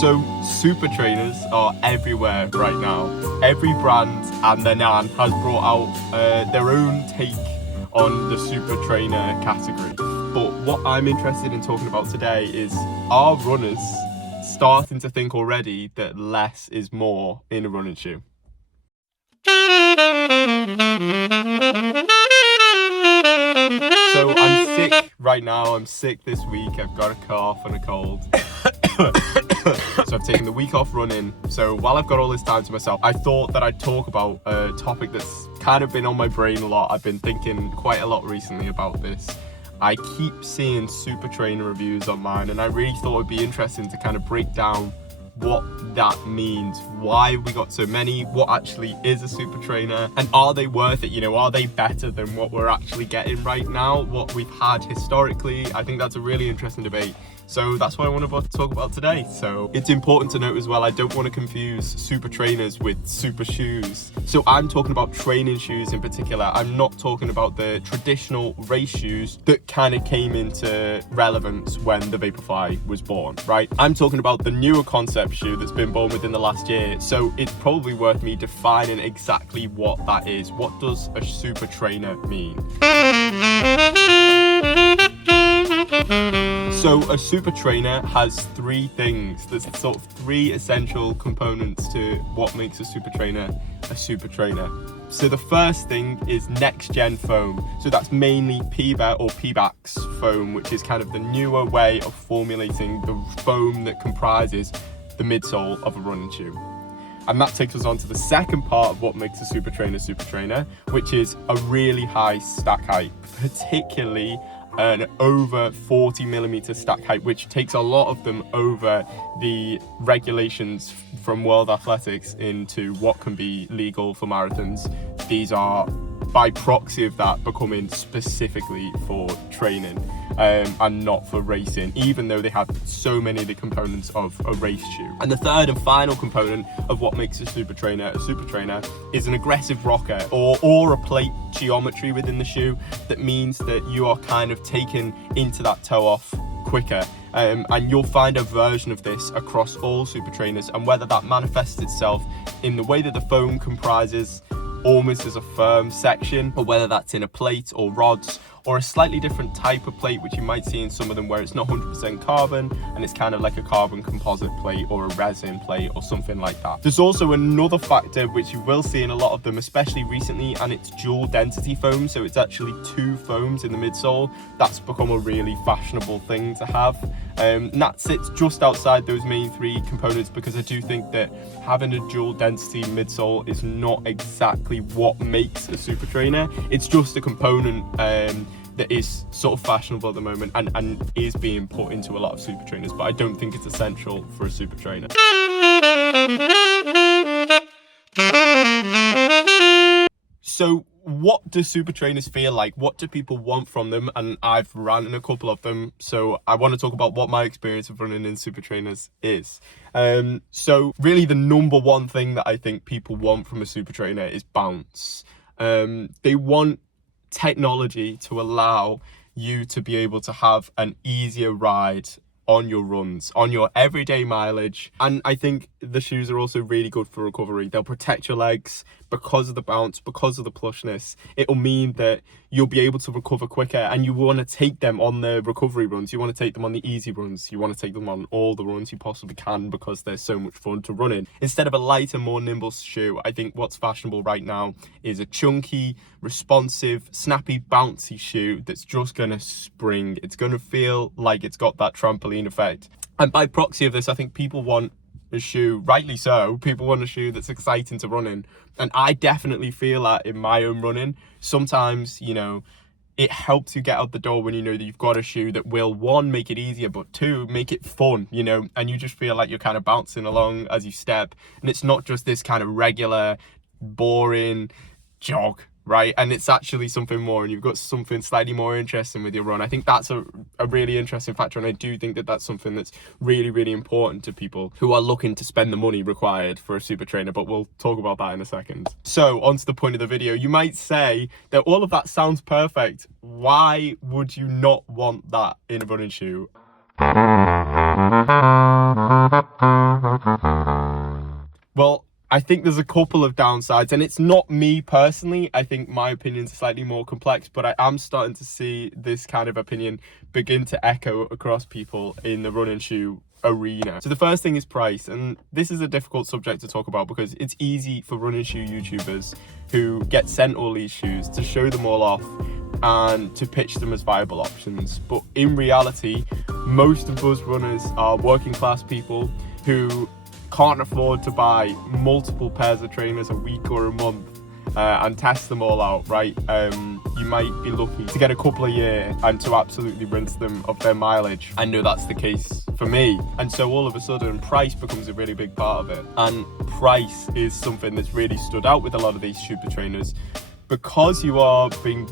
So super trainers are everywhere right now. Every brand and their nan has brought out their own take on the super trainer category. But what I'm interested in talking about today is, are runners starting to think already that less is more in a running shoe? So I'm sick right now. I'm sick this week. I've got a cough and a cold. So I've taken the week off running. So while I've got all this time to myself, I thought that I'd talk about a topic that's kind of been on my brain a lot. I've been thinking quite a lot recently about this. I keep seeing super trainer reviews online, and I really thought it'd be interesting to kind of break down what that means, why we got so many, what actually is a super trainer, and are they worth it? You know, are they better than what we're actually getting right now, what we've had historically? I think that's a really interesting debate. So that's what I want to talk about today. So it's important to note as well, I don't want to confuse super trainers with super shoes. So I'm talking about training shoes in particular. I'm not talking about the traditional race shoes that kind of came into relevance when the Vaporfly was born, right? I'm talking about the newer concept shoe that's been born within the last year. So it's probably worth me defining exactly what that is. What does a super trainer mean? So a super trainer has three things. There's sort of three essential components to what makes a super trainer a super trainer. So the first thing is next gen foam. So that's mainly PBET or PBAX foam, which is kind of the newer way of formulating the foam that comprises the midsole of a running shoe. And that takes us on to the second part of what makes a super trainer, which is a really high stack height, particularly an over 40mm stack height, which takes a lot of them over the regulations from World Athletics into what can be legal for marathons. These are, by proxy of that, becoming specifically for training and not for racing, even though they have so many of the components of a race shoe. And the third and final component of what makes a super trainer is an aggressive rocker or a plate geometry within the shoe that means that you are kind of taken into that toe off quicker. And you'll find a version of this across all super trainers, and whether that manifests itself in the way that the foam comprises almost as a firm section, or whether that's in a plate or rods, or a slightly different type of plate, which you might see in some of them where it's not 100% carbon and it's kind of like a carbon composite plate or a resin plate or something like that. There's also another factor which you will see in a lot of them, especially recently, and it's dual density foam. So it's actually two foams in the midsole. That's become a really fashionable thing to have. And that sits just outside those main three components, because I do think that having a dual density midsole is not exactly what makes a super trainer. It's just a component that is sort of fashionable at the moment and is being put into a lot of super trainers, but I don't think it's essential for a super trainer. So what do super trainers feel like? What do people want from them? And I've ran in a couple of them, so I want to talk about what my experience of running in super trainers is. So really the number one thing that I think people want from a super trainer is bounce. They want technology to allow you to be able to have an easier ride on your runs, on your everyday mileage. And I think the shoes are also really good for recovery. They'll protect your legs because of the bounce, because of the plushness. It'll mean that you'll be able to recover quicker, and you want to take them on the recovery runs. You want to take them on the easy runs. You want to take them on all the runs you possibly can, because they're so much fun to run in. Instead of a lighter, more nimble shoe, I think what's fashionable right now is a chunky, responsive, snappy, bouncy shoe that's just going to spring. It's going to feel like it's got that trampoline effect. And by proxy of this, I think people want a shoe, rightly so, people want a shoe that's exciting to run in. And I definitely feel that in my own running. Sometimes, you know, it helps you get out the door when you know that you've got a shoe that will, one, make it easier, but two, make it fun, you know, and you just feel like you're kind of bouncing along as you step. And it's not just this kind of regular, boring jog, right? And it's actually something more, and you've got something slightly more interesting with your run. I think that's a really interesting factor, and I do think that that's something that's really, really important to people who are looking to spend the money required for a super trainer, but we'll talk about that in a second. So on to the point of the video. You might say that all of that sounds perfect. Why would you not want that in a running shoe? Well, I think there's a couple of downsides, and it's not me personally. I think my opinion's slightly more complex, but I am starting to see this kind of opinion begin to echo across people in the running shoe arena. So the first thing is price, and this is a difficult subject to talk about because it's easy for running shoe YouTubers who get sent all these shoes to show them all off and to pitch them as viable options. But in reality, most of us runners are working class people who can't afford to buy multiple pairs of trainers a week or a month and test them all out, right? You might be lucky to get a couple a year and to absolutely rinse them of their mileage. I know that's the case for me. And so all of a sudden, price becomes a really big part of it. And price is something that's really stood out with a lot of these super trainers because you are being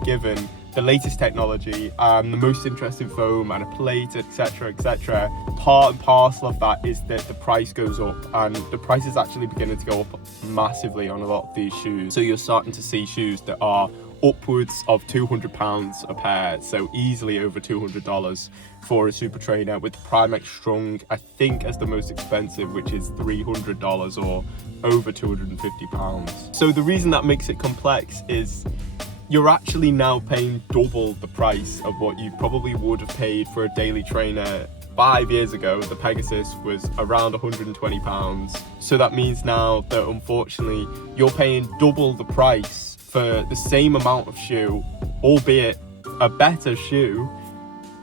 given the latest technology and the most interesting foam and a plate, etc., etc. Part and parcel of that is that the price goes up, and the price is actually beginning to go up massively on a lot of these shoes. So you're starting to see shoes that are upwards of £200 a pair, so easily over $200 for a super trainer, with Primex Strung I think as the most expensive, which is $300 or over £250. So the reason that makes it complex is you're actually now paying double the price of what you probably would have paid for a daily trainer 5 years ago. The Pegasus was around £120. So that means now that unfortunately you're paying double the price for the same amount of shoe, albeit a better shoe,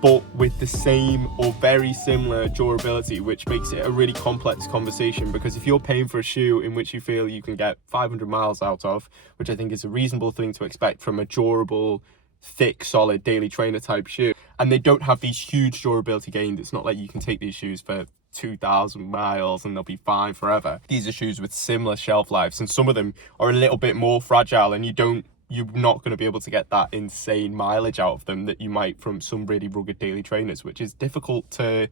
but with the same or very similar durability, which makes it a really complex conversation. Because if you're paying for a shoe in which you feel you can get 500 miles out of, which I think is a reasonable thing to expect from a durable, thick, solid daily trainer type shoe, and they don't have these huge durability gains, it's not like you can take these shoes for 2,000 miles and they'll be fine forever. These are shoes with similar shelf lives, and some of them are a little bit more fragile, and you're not going to be able to get that insane mileage out of them that you might from some really rugged daily trainers, which is difficult to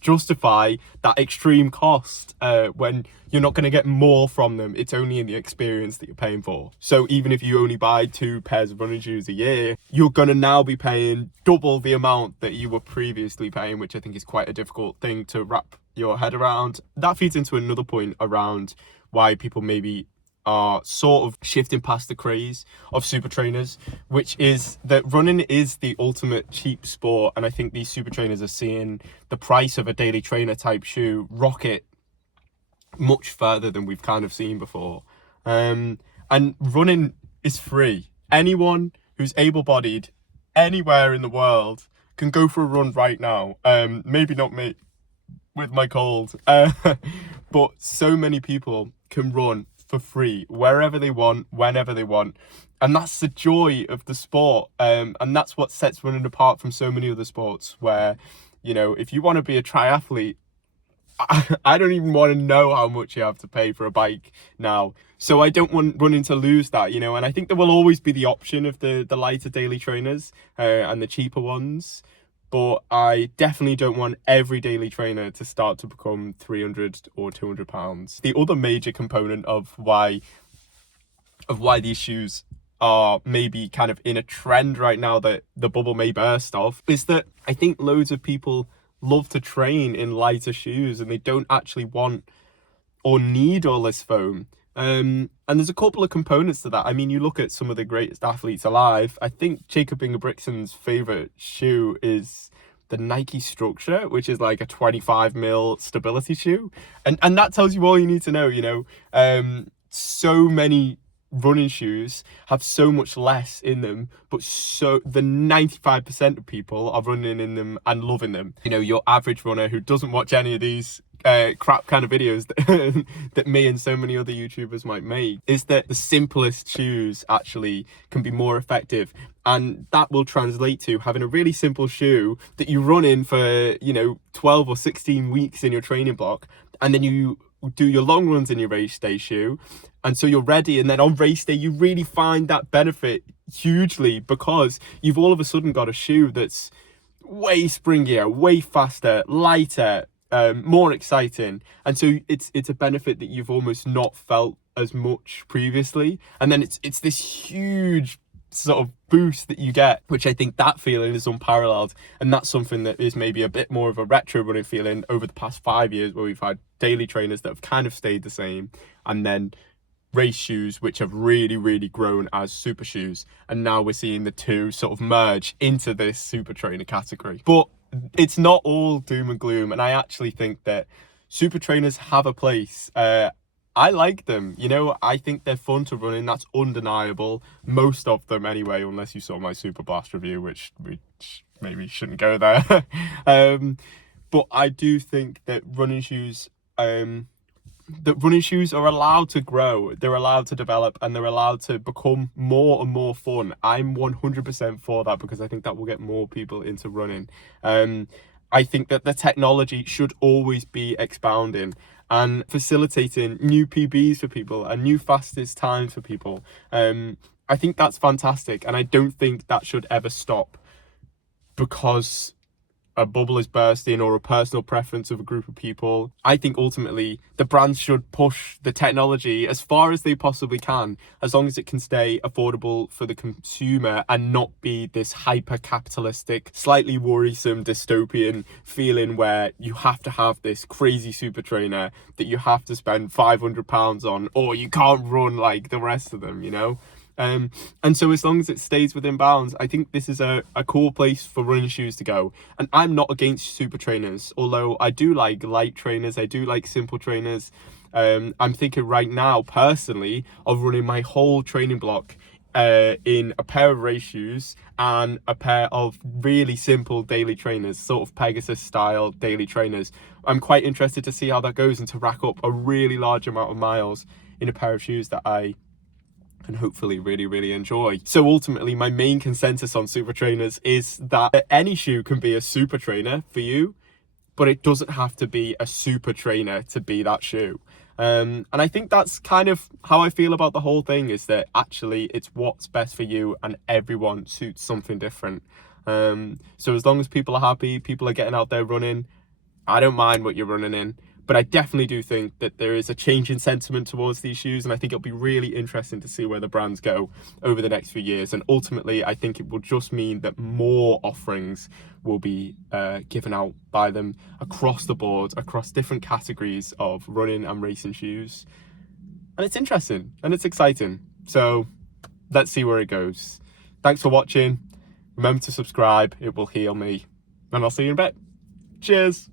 justify that extreme cost when you're not going to get more from them. It's only in the experience that you're paying for. So even if you only buy 2 pairs of running shoes a year, you're going to now be paying double the amount that you were previously paying, which I think is quite a difficult thing to wrap your head around. That feeds into another point around why people maybe are sort of shifting past the craze of super trainers, which is that running is the ultimate cheap sport, and I think these super trainers are seeing the price of a daily trainer type shoe rocket much further than we've kind of seen before. And running is free. Anyone who's able-bodied anywhere in the world can go for a run right now. Maybe not me with my cold, but so many people can run for free wherever they want, whenever they want, and that's the joy of the sport, and that's what sets running apart from so many other sports where, you know, if you want to be a triathlete, I don't even want to know how much you have to pay for a bike now. So I don't want running to lose that, you know, and I think there will always be the option of the lighter daily trainers and the cheaper ones. But I definitely don't want every daily trainer to start to become 300 or 200 pounds. The other major component of why these shoes are maybe kind of in a trend right now that the bubble may burst of is that I think loads of people love to train in lighter shoes and they don't actually want or need all this foam. And there's a couple of components to that. I mean, you look at some of the greatest athletes alive. I think Jacob Ingebrigtsen's favorite shoe is the Nike Structure, which is like a 25mm stability shoe. And that tells you all you need to know, you know. So many running shoes have so much less in them, but so the 95% of people are running in them and loving them. You know, your average runner who doesn't watch any of these crap kind of videos that, that me and so many other YouTubers might make, is that the simplest shoes actually can be more effective, and that will translate to having a really simple shoe that you run in for, you know, 12 or 16 weeks in your training block, and then you do your long runs in your race day shoe, and so you're ready, and then on race day you really find that benefit hugely because you've all of a sudden got a shoe that's way springier, way faster, lighter, more exciting, and so it's a benefit that you've almost not felt as much previously. And then it's this huge sort of boost that you get, which I think that feeling is unparalleled. And that's something that is maybe a bit more of a retro running feeling over the past 5 years, where we've had daily trainers that have kind of stayed the same, and then race shoes which have really grown as super shoes, and now we're seeing the two sort of merge into this super trainer category. But it's not all doom and gloom, and I actually think that super trainers have a place. I like them, you know. I think they're fun to run in, that's undeniable, most of them anyway, unless you saw my Super Blast review, which we maybe shouldn't go there. But I do think that running shoes are allowed to grow, they're allowed to develop, and they're allowed to become more and more fun. I'm 100% for that, because I think that will get more people into running. I think that the technology should always be expounding and facilitating new PBs for people and new fastest times for people. I think that's fantastic, and I don't think that should ever stop because a bubble is bursting or a personal preference of a group of people. I think ultimately the brands should push the technology as far as they possibly can, as long as it can stay affordable for the consumer and not be this hyper capitalistic, slightly worrisome dystopian feeling where you have to have this crazy super trainer that you have to spend £500 on, or you can't run like the rest of them, you know? And so as long as it stays within bounds, I think this is a cool place for running shoes to go. And I'm not against super trainers, although I do like light trainers, I do like simple trainers. I'm thinking right now, personally, of running my whole training block in a pair of race shoes and a pair of really simple daily trainers, sort of Pegasus style daily trainers. I'm quite interested to see how that goes, and to rack up a really large amount of miles in a pair of shoes that I and hopefully really enjoy. So ultimately, my main consensus on super trainers is that any shoe can be a super trainer for you, but it doesn't have to be a super trainer to be that shoe. And I think that's kind of how I feel about the whole thing, is that actually it's what's best for you, and everyone suits something different. So as long as people are happy, people are getting out there running, I don't mind what you're running in. But I definitely do think that there is a change in sentiment towards these shoes, and I think it'll be really interesting to see where the brands go over the next few years. And ultimately, I think it will just mean that more offerings will be given out by them across the board, across different categories of running and racing shoes. And it's interesting and it's exciting. So let's see where it goes. Thanks for watching. Remember to subscribe, it will heal me. And I'll see you in a bit. Cheers.